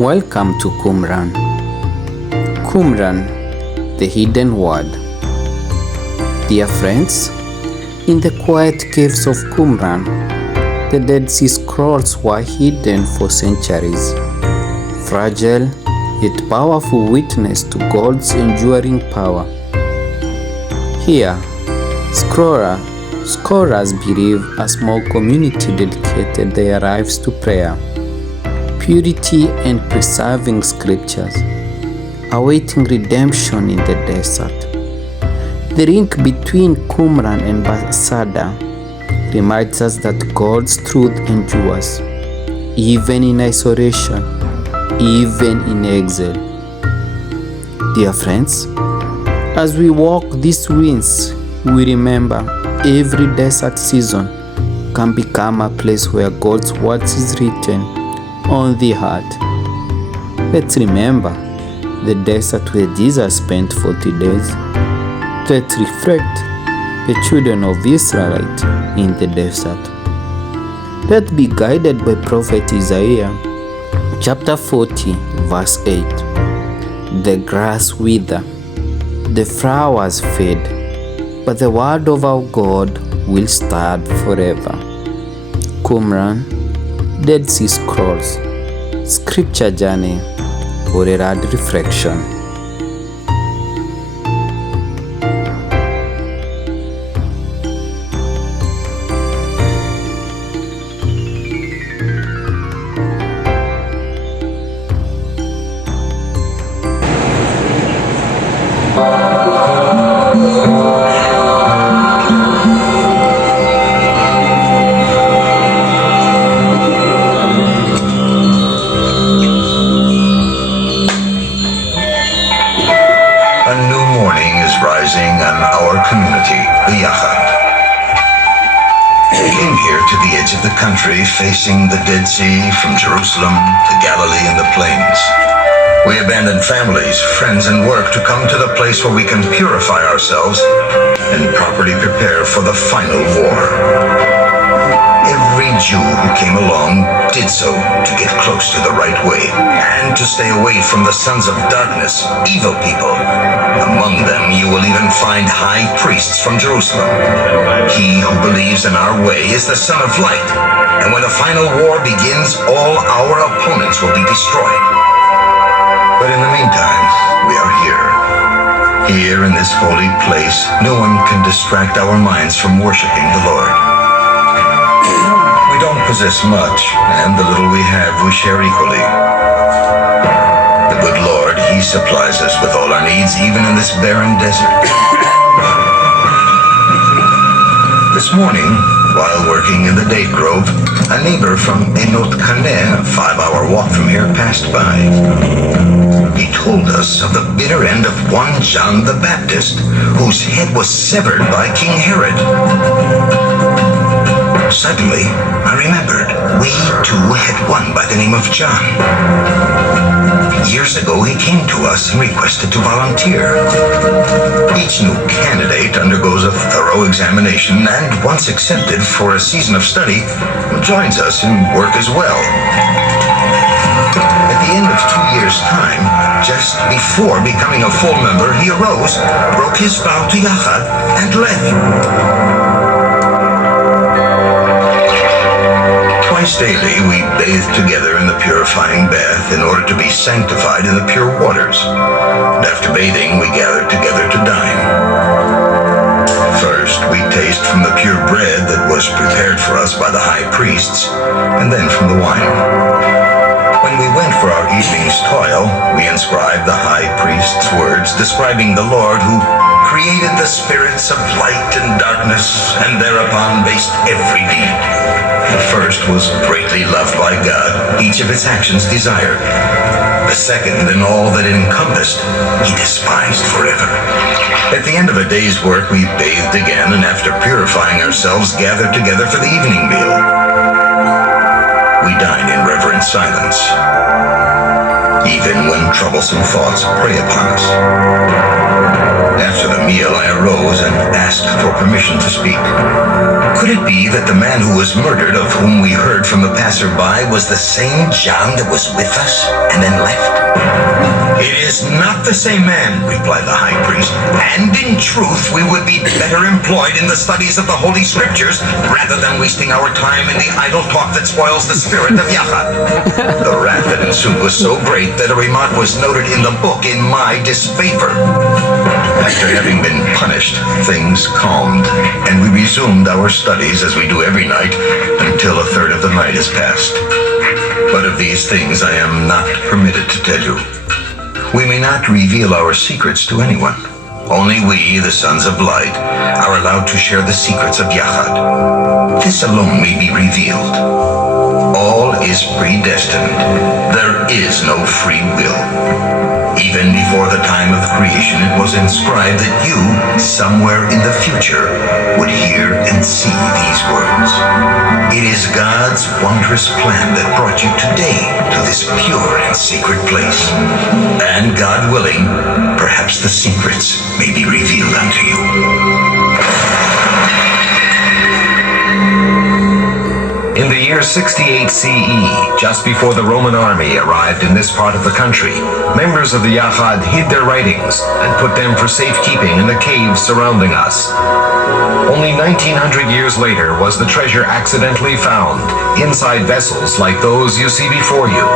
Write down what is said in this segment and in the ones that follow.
Welcome to Qumran. Qumran, the hidden word. Dear friends, in the quiet caves of Qumran, the Dead Sea Scrolls were hidden for centuries. Fragile yet powerful witness to God's enduring power. Here, scholars believe a small community dedicated their lives to prayer, purity and preserving scriptures, awaiting redemption in the desert. The link between Qumran and Basada reminds us that God's truth endures, even in isolation, even in exile. Dear friends, as we walk these winds, we remember every desert season can become a place where God's word is written on the heart. Let's remember the desert where Jesus spent 40 days. Let's reflect the children of Israel in the desert. Let's be guided by Prophet Isaiah, chapter 40, verse 8. The grass wither, the flowers fade, but the word of our God will stand forever. Qumran, Dead Sea Scrolls, Scripture Journey for a rad reflection. The country facing the Dead Sea from Jerusalem to Galilee and the plains. We abandon families, friends, and work to come to the place where we can purify ourselves and properly prepare for the final war. Every Jew who came along did so to get close to the right way and to stay away from the sons of darkness, evil people. Among them you will even find high priests from Jerusalem. He who believes in our way is the Son of Light, and when the final war begins, all our opponents will be destroyed. But in the meantime, we are here. Here in this holy place, no one can distract our minds from worshiping the Lord. We don't possess much, and the little we have we share equally. The good Lord, He supplies us with all our needs, even in this barren desert. This morning, while working in the date grove, a neighbor from Enot Kaneh, a 5-hour walk from here, passed by. He told us of the bitter end of one John the Baptist, whose head was severed by King Herod. Suddenly, I remembered we too had one by the name of John. Years ago, he came to us and requested to volunteer. Each new candidate undergoes a thorough examination and, once accepted for a season of study, joins us in work as well. At the end of 2 years' time, just before becoming a full member, he arose, broke his vow to Yahweh, and left. Twice daily we bathe together in the purifying bath in order to be sanctified in the pure waters. And after bathing, we gather together to dine. First, we taste from the pure bread that was prepared for us by the high priests, and then from the wine. When we went for our evening's toil, we inscribed the high priest's words describing the Lord who created the spirits of light and darkness, and thereupon based every deed. The first was greatly loved by God, each of its actions desired. The second, and all that it encompassed, he despised forever. At the end of a day's work, we bathed again, and after purifying ourselves, gathered together for the evening meal. We dine in reverent silence, even when troublesome thoughts prey upon us. After the meal, I arose and asked for permission to speak. Could it be that the man who was murdered, of whom we heard from the passerby, was the same John that was with us and then left? It is not the same man, replied the high priest, and in truth we would be better employed in the studies of the Holy Scriptures rather than wasting our time in the idle talk that spoils the spirit of Yahad. The wrath that ensued was so great that a remark was noted in the book in my disfavor. After having been punished, things calmed, and we resumed our studies as we do every night until a third of the night has passed. But of these things I am not permitted to tell you. We may not reveal our secrets to anyone. Only we, the sons of light, are allowed to share the secrets of Yahad. This alone may be revealed. All is predestined. There is no free will. Even before the time of creation, it was inscribed that you, somewhere in the future, would hear and see these words. It is God's wondrous plan that brought you today to this pure and sacred place. And God willing, perhaps the secrets may be revealed unto you. In the year 68 CE, just before the Roman army arrived in this part of the country, members of the Yahad hid their writings and put them for safekeeping in the caves surrounding us. Only 1900 years later was the treasure accidentally found inside vessels like those you see before you.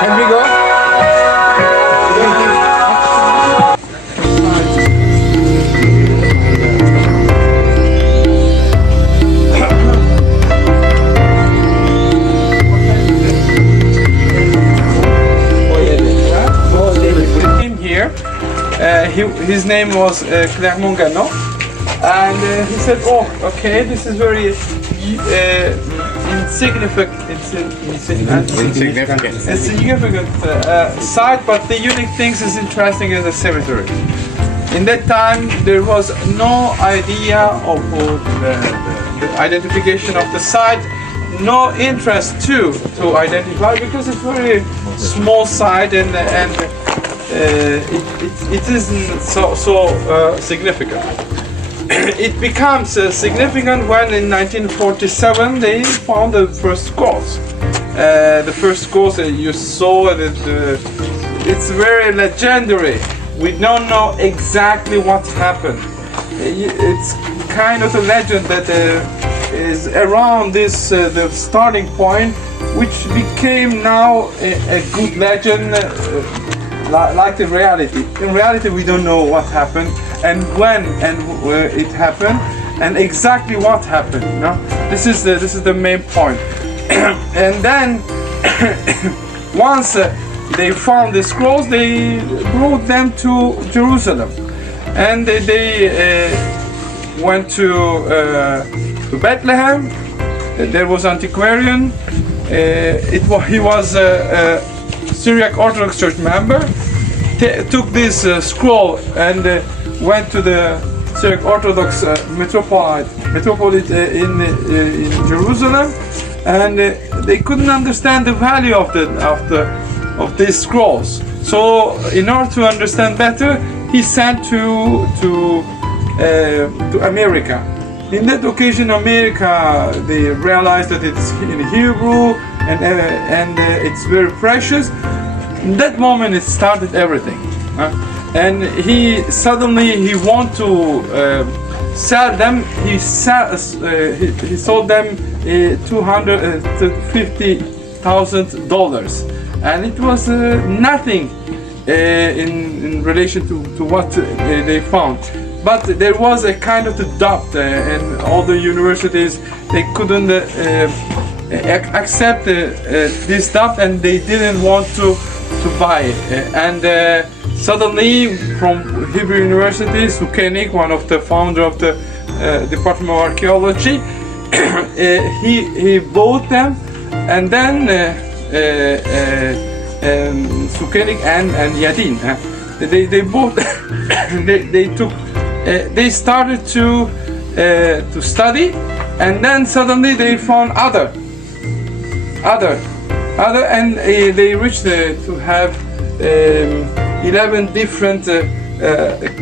Can we go? His name was Clermont Gannon, and he said, "Oh, okay, this is very insignificant site, but the unique things is interesting as a cemetery." In that time, there was no idea of the identification of the site, no interest to identify, because it's very small site and it isn't so significant. It becomes significant when in 1947 they found the first scrolls. The first scrolls you saw, it's very legendary. We don't know exactly what happened. It's kind of a legend that is around this the starting point, which became now a good legend. Like the reality. In reality, we don't know what happened and when and where it happened and exactly what happened. No? This is the main point. And then once they found the scrolls, they brought them to Jerusalem, and they went to Bethlehem. There was antiquarian. He was Syriac Orthodox Church member, took this scroll and went to the Syriac Orthodox metropolitan in Jerusalem, and they couldn't understand the value of these scrolls. So, in order to understand better, he sent to America. In that occasion, America, they realized that it's in Hebrew and it's very precious. In that moment, it started everything. And he wanted to sell them. He sold them $250,000, and it was nothing in relation to what they found. But there was a kind of doubt, and all the universities, they couldn't accept this doubt, and they didn't want to buy it. And suddenly, from Hebrew University, Sukenik, one of the founder of the Department of Archaeology, he bought them, and then Sukenik and Yadin, they both they started to study, and then suddenly they found other and they reached to have 11 different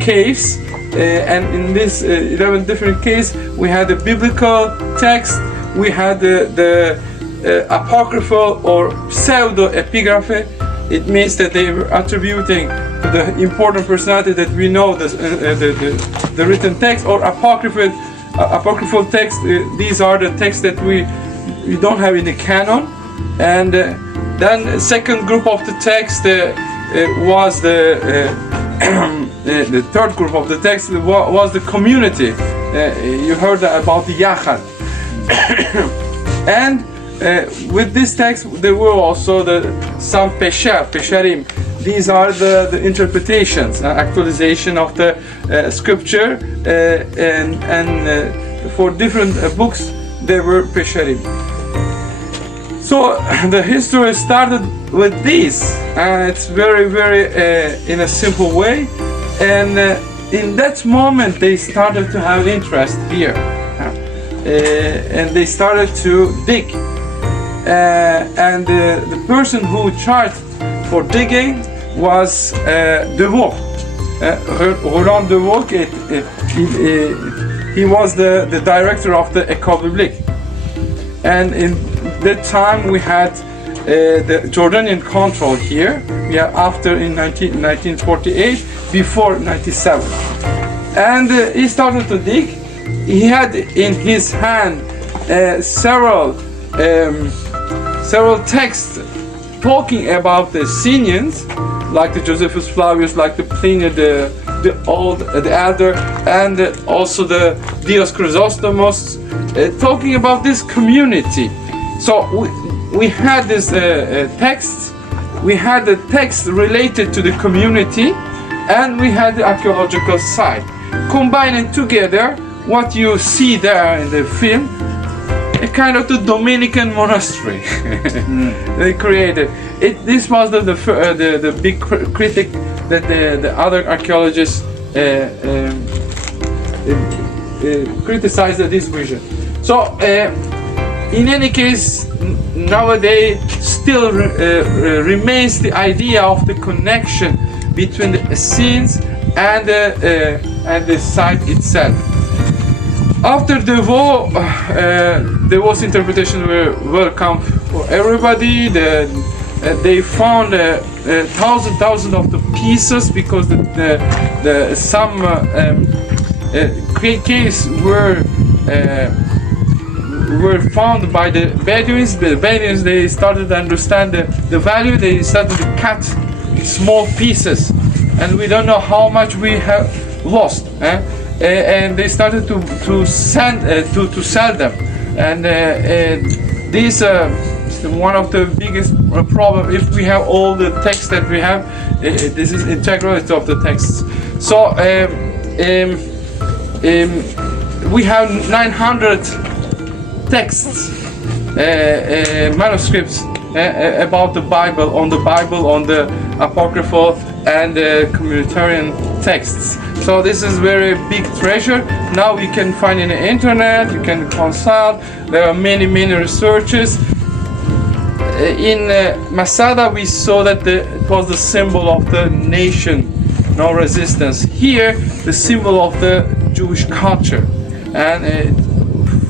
caves, and in this 11 different caves we had the biblical text, we had the apocryphal or pseudo-epigraphy. It means that they were attributing to the important personality that we know the written text, or apocryphal text. These are the texts that we don't have in the canon. And then the second group of the text was the third group of the text was the community. You heard about the Yachad. And with this text there were also some pesharim. These are the interpretations, actualization of the scripture, and for different books there were pesharim. So the history started with this, and it's very in a simple way, and in that moment they started to have interest here, and they started to dig, and the person who charged for digging was De Vaux, Roland De Vaux. He was the director of the École Biblique, and in that time we had the Jordanian control here. Yeah, after in 1948, before 97, and he started to dig. He had in his hand several texts talking about the Essenes, like the Josephus Flavius, like the Pliny the Elder, and also the Dios Chrysostomos, talking about this community. So we had this text, we had the text related to the community, and we had the archaeological side. Combining together, what you see there in the film, a kind of the Dominican monastery they created. This was the big critic that the other archaeologists criticized this vision. So in any case, nowadays still remains the idea of the connection between the Essenes and the site itself. After De Vaux, there was interpretation were welcome for everybody. They found thousands of the pieces, because some caves were found by the Bedouins. The Bedouins, they started to understand the value. They started to cut small pieces, and we don't know how much we have lost. And they started to sell them, and this is one of the biggest problem. If we have all the text that we have, this is integrity of the texts. So we have 900 texts, manuscripts about the Bible, on the apocryphal and communitarian texts. So this is very big treasure. Now we can find in the internet, you can consult. There are many researches. In Masada we saw that it was the symbol of the nation, no resistance. Here the symbol of the Jewish culture, and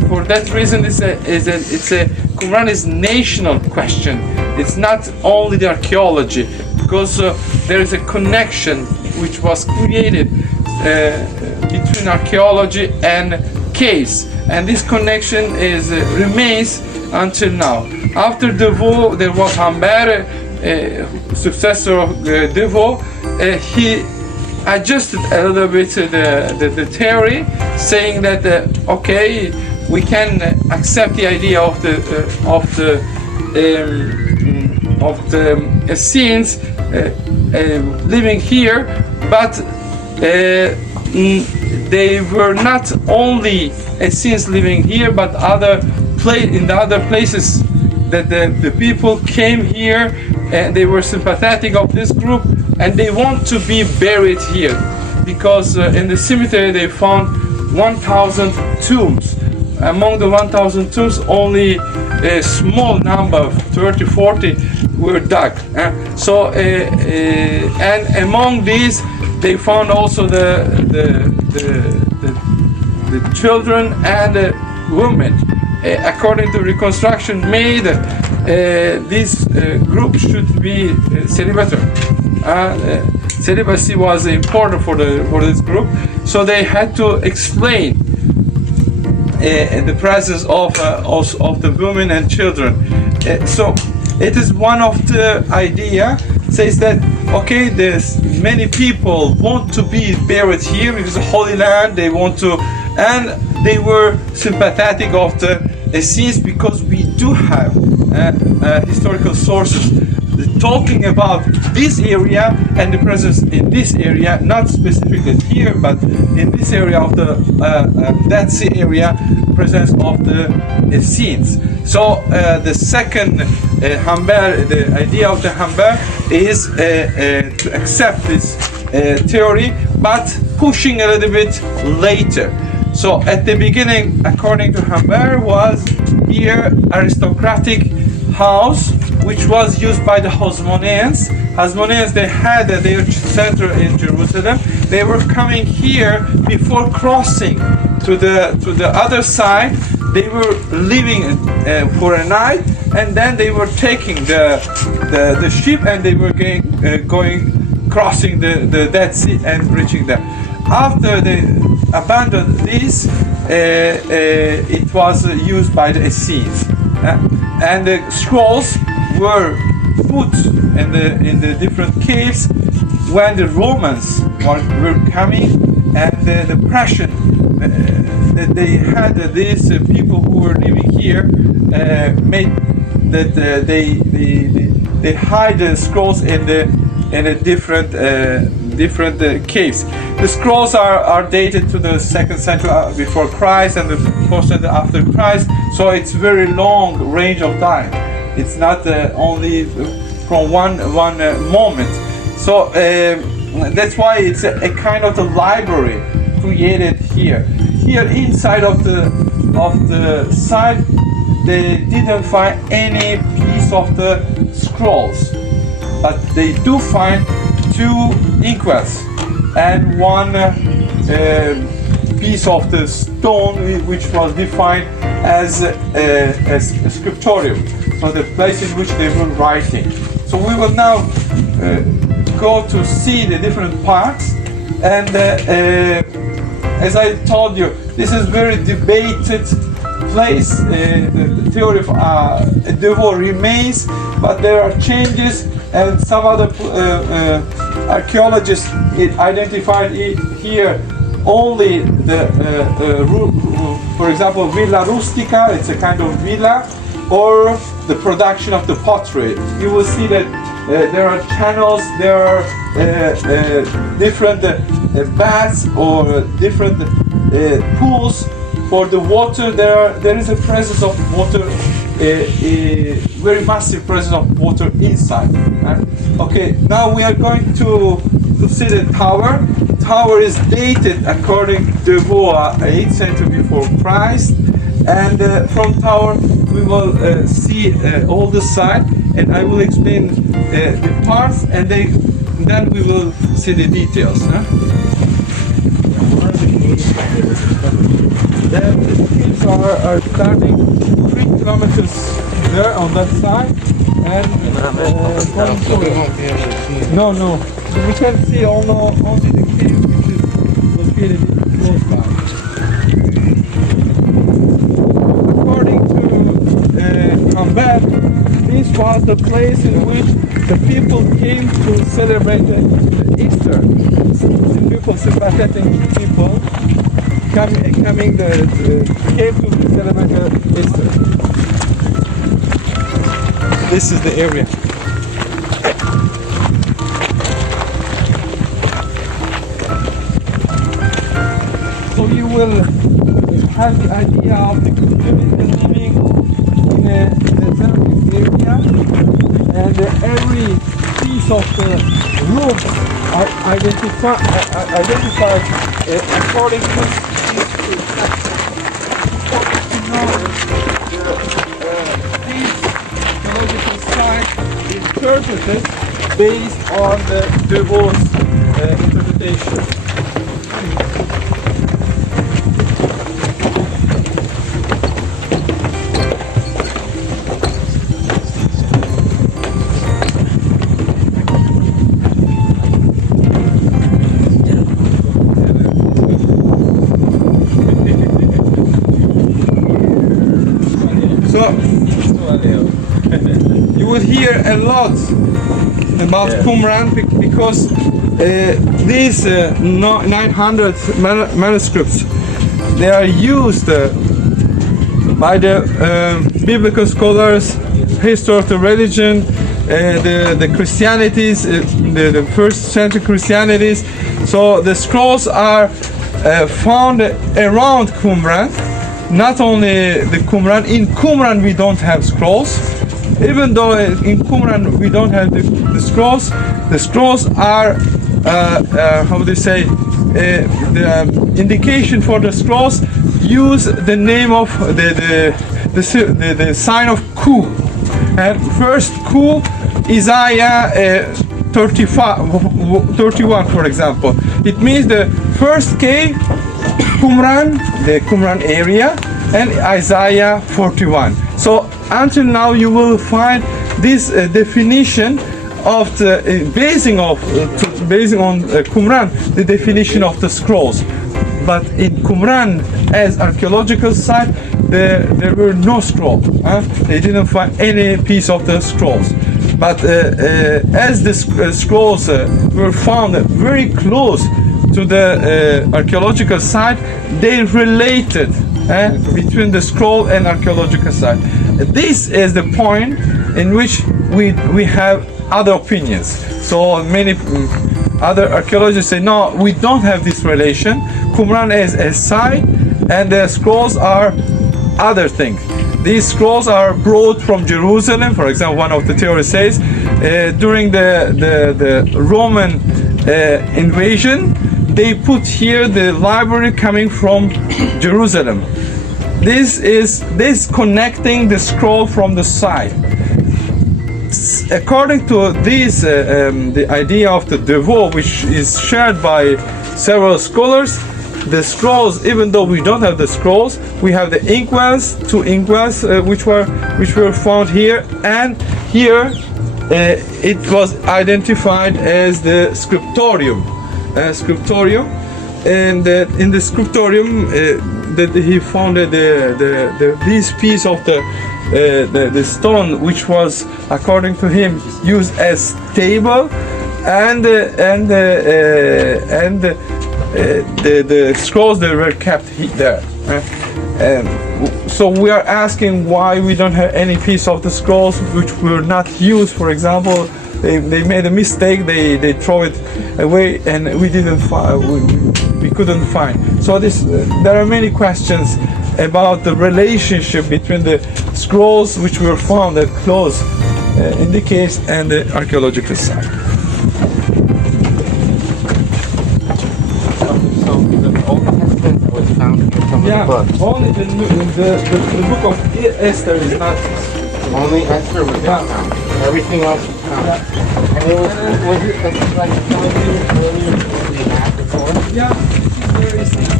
for that reason Qumran is national question. It's not only the archaeology, because there is a connection which was created between archaeology and caves, and this connection remains until now. After De Vaux, there was Humbert, successor of De Vaux. He adjusted a little bit the theory, saying that okay, we can accept the idea of the Essenes living here, but they were not only Essenes living here, but in the other places that the people came here, and they were sympathetic of this group, and they want to be buried here, because in the cemetery they found 1,000 tombs among the 1,002, only a small number, 30, 40, were dug. And among these, they found also the children and the women. According to reconstruction made, this group should be celibate. Celibacy was important for this group, so they had to explain the presence of the women and children. So it is one of the idea says that okay, there's many people want to be buried here because it's a holy land. They want to, and they were sympathetic of the Essenes because we do have historical sources talking about this area and the presence in this area, not specifically here, but in this area of the Dead Sea area, presence of the Essenes. So the second Humber, the idea of the Humber is to accept this theory, but pushing a little bit later. So at the beginning, according to Humber, was here aristocratic house, which was used by the Hasmoneans. Hasmoneans, they had their center in Jerusalem. They were coming here before crossing to the other side. They were living for a night, and then they were taking the ship, and they were crossing the Dead Sea and reaching there. After they abandoned this, it was used by the Essenes, and the scrolls were put in the different caves when the Romans were coming, and the pressure that they had these people who were living here made that they hide the scrolls in a different caves. The scrolls are dated to the 2nd century before Christ and the 4th century after Christ, so it's very long range of time. It's not only from one moment. So that's why it's a kind of a library created here. Here inside of the site, they didn't find any piece of the scrolls, but they do find 2 inkwells and one piece of the stone which was defined as a scriptorium, so the place in which they were writing. So we will now go to see the different parts, and as I told you, this is very debated place. The theory of Devo remains, but there are changes, and some other archaeologists identified here only for example, Villa Rustica. It's a kind of villa, or the production of the pottery. You will see that there are channels, there are different baths or different pools for the water. There is a presence of water, a very massive presence of water inside. Okay, now we are going to see the tower. Tower is dated according to Devoa 8th century before Christ, and from tower we will see all the side, and I will explain the parts, and then we will see the details. The caves are starting 3 kilometers there on that side, and no, we can see only the cave which is located close by. According to Camber, this was the place in which the people came to celebrate Easter. The people, sympathetic people, came to celebrate Easter. This is the area. So you will have the idea of the community living in a deserted area, and every piece of the roof are identified according to these 2 sections. archaeological site is interpreted based on the divorce interpretation. So you will hear a lot about Qumran because these 900 manuscripts, they are used by the biblical scholars, history of the religion, the Christianities, the first century Christianities. So the scrolls are found around Qumran. Not only the Qumran, in Qumran we don't have scrolls. Even though in Qumran we don't have the scrolls are, how do you say, the indication for the scrolls use the name of the sign of Q. And first Q, Isaiah 31, for example. It means the first K, Qumran, the Qumran area, and Isaiah 41. So until now you will find this definition of the basing on Qumran, the definition of the scrolls. But in Qumran, as archaeological site, there were no scrolls. They didn't find any piece of the scrolls. But as the scrolls were found very close to the archaeological site, they related between the scroll and archaeological site. This is the point in which we have other opinions. So many other archaeologists say, no, we don't have this relation. Qumran is a site and the scrolls are other things. These scrolls are brought from Jerusalem. For example, one of the theories says during the Roman invasion, they put here the library coming from Jerusalem. This is connecting the scroll from the side. According to this, the idea of the devo, which is shared by several scholars, the scrolls, even though we don't have the scrolls, we have the inkwells, two inkwells which were found here, and here it was identified as the scriptorium. And in the scriptorium that he found this piece of the stone, which was, according to him, used as table, and the scrolls that were kept there. So we are asking why we don't have any piece of the scrolls which were not used. For example, they made a mistake, they throw it away, and we didn't find, we couldn't find. So there are many questions about the relationship between the scrolls which were found at close in the case and the archaeological site. So the Old Testament was found in some of the books. Only the book of Esther is not. Only Esther was not found. Everything else was found. Yeah. And it was like telling you earlier what we had before? Yeah, very simple.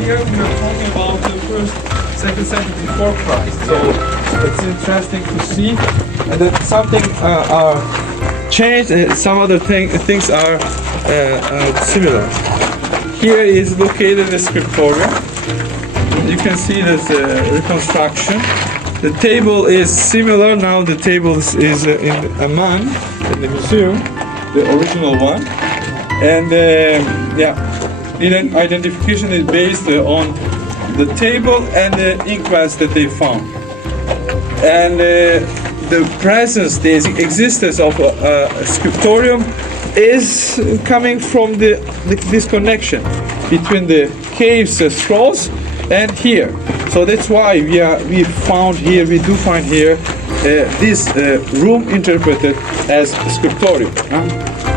Here we are talking about the first, second century before Christ. So it's interesting to see that something are changed, some other things are similar. Here is located the scriptorium. You can see there's a reconstruction. The table is similar. Now the table is in Amman, in the museum, the original one. And identification is based on the table and the inkwells that they found. And the presence, the existence of a scriptorium is coming from this connection between the caves scrolls and here. So that's why we do find here this room interpreted as scriptorium.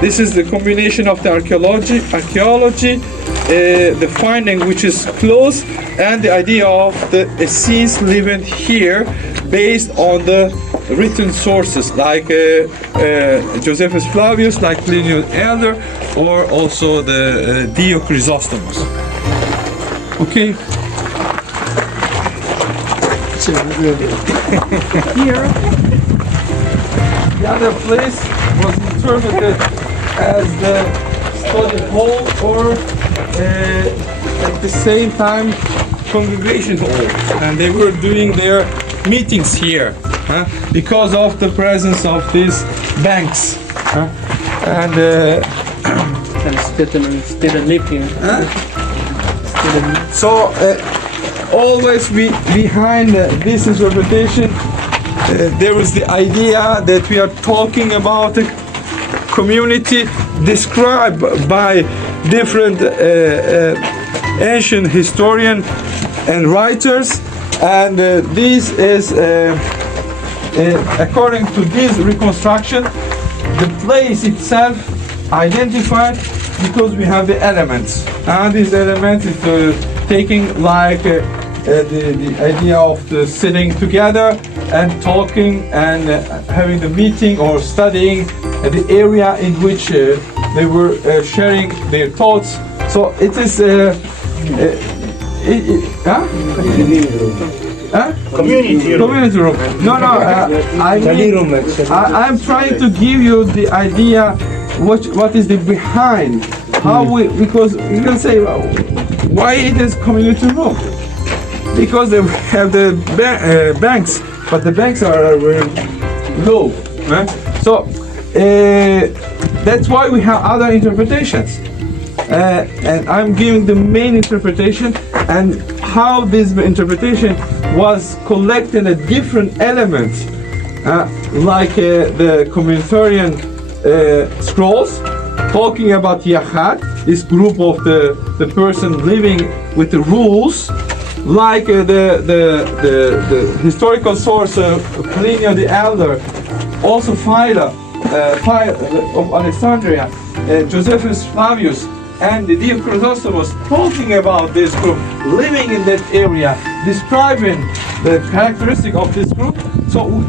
This is the combination of the archaeology, the finding which is close, and the idea of the Essenes living here based on the written sources like Josephus Flavius, like Pliny the Elder, or also the Dio Chrysostomos. Okay. Here, the other place was interpreted as the study hall, or at the same time congregation hall, and they were doing their meetings here because of the presence of these banks and still living. So always behind this interpretation there is the idea that we are talking about a community described by different ancient historians and writers, and this is according to this reconstruction, the place itself identified because we have the elements, and these elements is taking like the idea of the sitting together and talking and having the meeting or studying the area in which they were sharing their thoughts. So it is community room. No, I'm trying to give you the idea what is the behind, how we, because you can say why it is community room, because they have the banks, but the banks are very low, right? So that's why we have other interpretations, and I'm giving the main interpretation and how this interpretation was collecting a different elements, like the communitarian scrolls talking about Yahad, this group of the person living with the rules, like the historical source Pliny the Elder, also Philo of Alexandria, Josephus Flavius, and the Dio Chrysostomos talking about this group living in that area, describing the characteristic of this group. So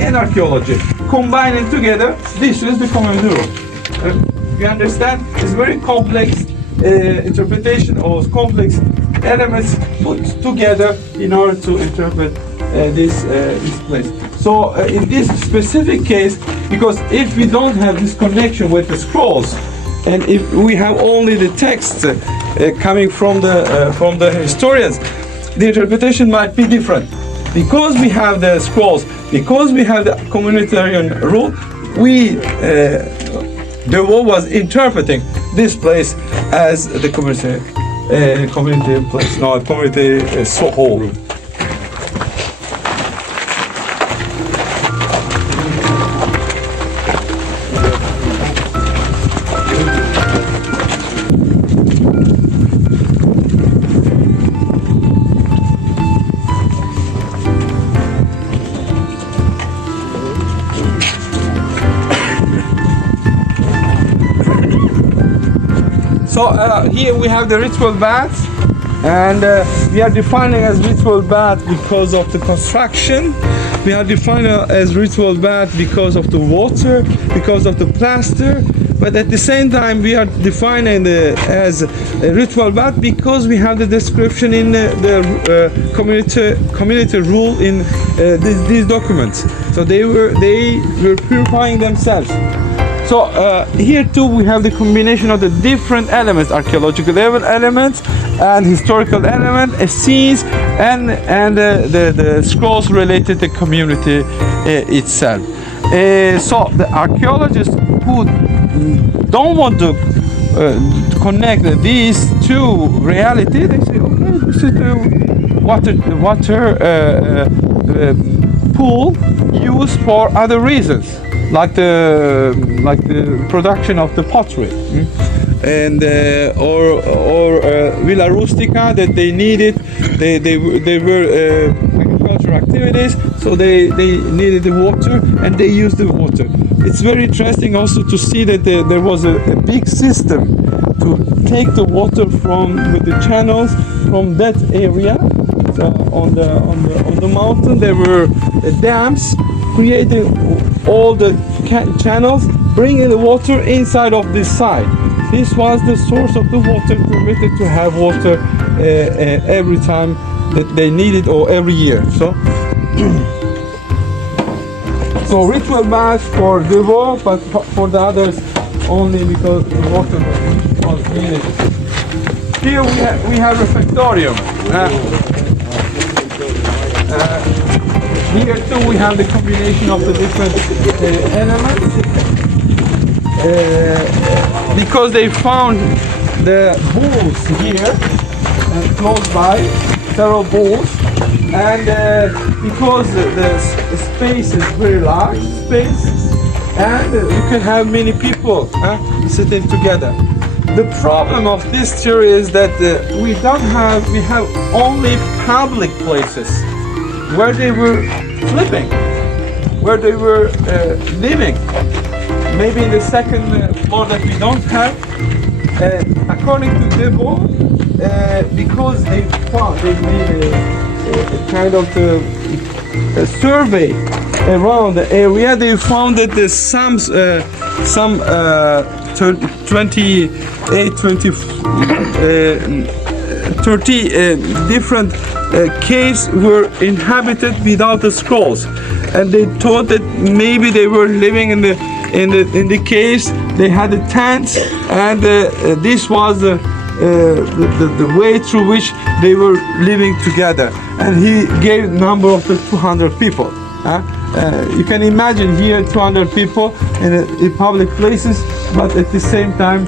in archaeology, combining together, this is the community room. You understand? It's very complex interpretation of complex elements put together in order to interpret this place. So in this specific case, because if we don't have this connection with the scrolls, and if we have only the text coming from the historians, the interpretation might be different. Because we have the scrolls, because we have the communitarian rule, the world was interpreting this place as the community place, not community hall. So here we have the ritual bath, and we are defining as ritual bath because of the construction. We are defining as ritual bath because of the water, because of the plaster. But at the same time, we are defining as a ritual bath because we have the description in the community rule in these documents. So they were purifying themselves. So here too we have the combination of the different elements, archaeological elements and historical element, scenes, and the scrolls related to the community itself. So the archaeologists who don't want to connect these two realities, they say, okay, this is the water pool used for other reasons, like the production of the pottery. and or Villa Rustica that they needed. They were agricultural activities, so they needed the water and they used the water. It's very interesting also to see that there was a big system to take the water from with the channels from that area. So on the mountain there were dams creating all the channels, bringing the water inside of this side. This was the source of the water, permitted to have water every time that they needed or every year. So ritual bath for Devo, but for the others only because the water was needed. Here we have refectorium. Here too we have the combination of the different elements. Because they found the bulls here close by, several bulls, and because the space is very large space, and you can have many people sitting together. The problem of this theory is that we have only public places where they were living, where they were living. Maybe in the second floor that we don't have. According to Debo, because they made a kind of a survey around the area, they found that there's some 30 different caves were inhabited without the scrolls, and they thought that maybe they were living in the caves. They had the tents, and this was the way through which they were living together. And he gave number of the 200 people. You can imagine here 200 people in public places, but at the same time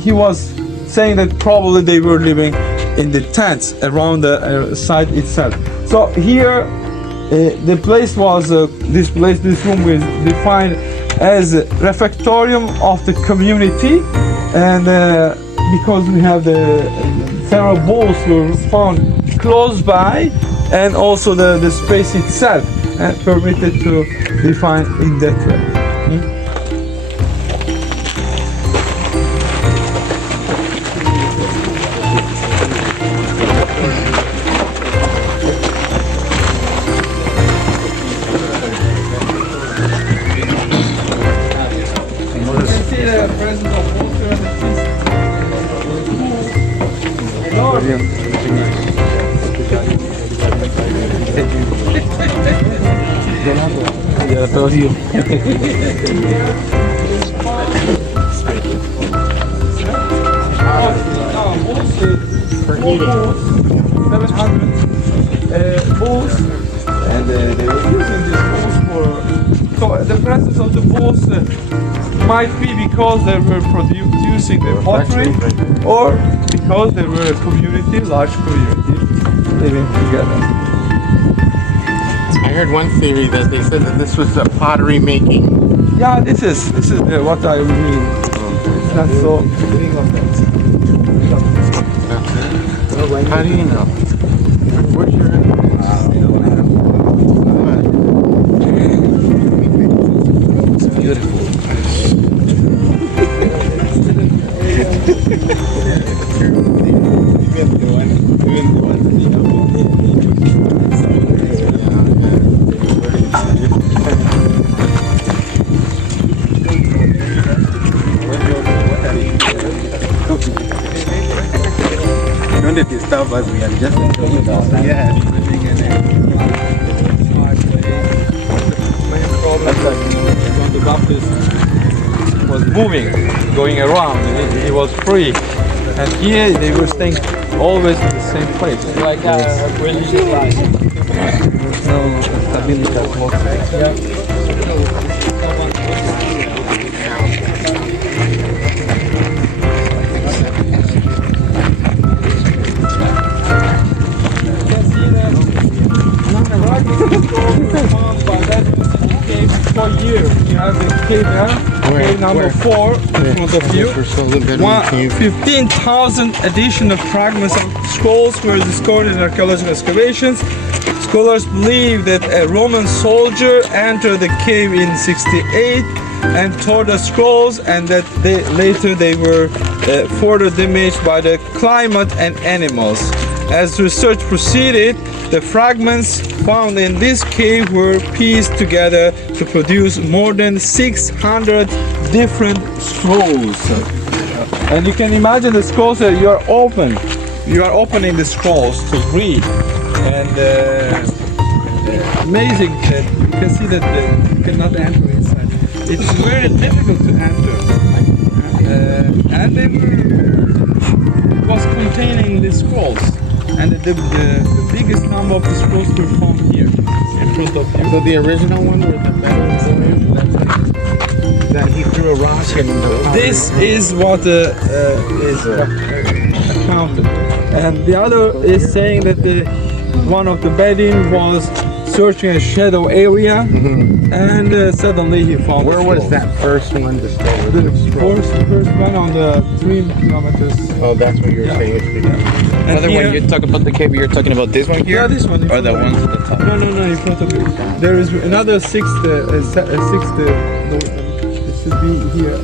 he was saying that probably they were living in the tents around the site itself. So here the place was this room was defined as a refectorium of the community, and because we have the several bowls were found close by, and also the space itself permitted to define in that way. Bulls, and they were using these bulls for. So the presence of the bulls might be because they were producing the pottery, or because they were a community, large community, living together. I heard one theory that they said that this was a pottery making. Yeah, this is what I mean. It's not so. How do you know? Where's your It's beautiful. Don't disturb us, we are just enjoying ourselves. Yes. John the Baptist was moving, going around, and he was free. And here they were staying always in the same place. Like a religious life. There's no stability at all. For years, you have this cave there. cave number 4 in front of you. 15,000 additional fragments of scrolls were discovered in archaeological excavations. Scholars believe that a Roman soldier entered the cave in 68 and tore the scrolls, and that later they were further damaged by the climate and animals. As research proceeded, the fragments found in this cave were pieced together to produce more than 600 different scrolls. And you can imagine the scrolls that you are opening the scrolls to read. And amazing that you can see that you cannot enter inside. It's very difficult to enter. And they was containing the scrolls. And the biggest number of the scrolls were found here in front of you. So the original one where the veterans that he threw a rock and this is what is accounted. And the other is saying that one of the Bedouin was searching a shadow area, and suddenly he found. Where was that first one discovered? The first one on the 3 kilometers. Oh, that's what you're saying. Another one, you're talking about the cave, you're talking about this one here? Yeah, this one. Or the ones at the top? No, in front of you. There is another sixth, it should be here.